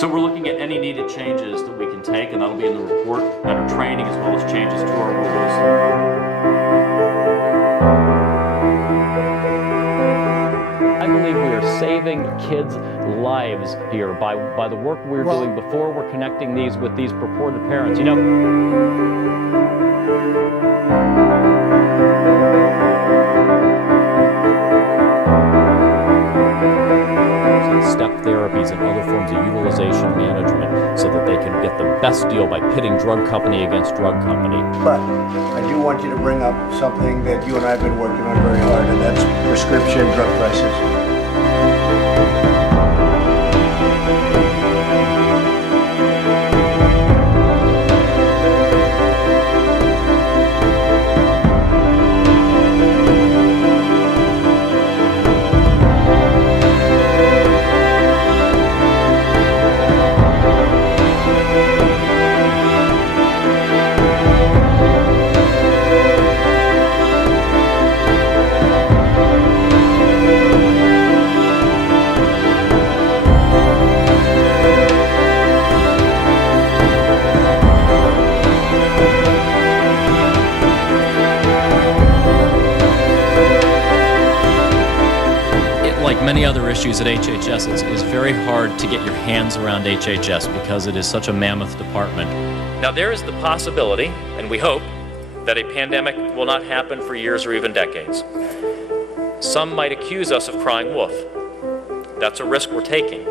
So we're looking at any needed changes that we can take, and that'll be in the report, better training as well as changes to our rules. I believe we are saving kids' lives here by the work we're doing before we're connecting these with these purported parents. You know, step therapies and other forms of utilization management so that they can get the best deal by pitting drug company against drug company. But I do want you to bring up something that you and I have been working on very hard, and that's prescription drug prices. Like many other issues at HHS, it's very hard to get your hands around HHS because it is such a mammoth department. Now there is the possibility, and we hope, that a pandemic will not happen for years or even decades. Some might accuse us of crying wolf. That's a risk we're taking.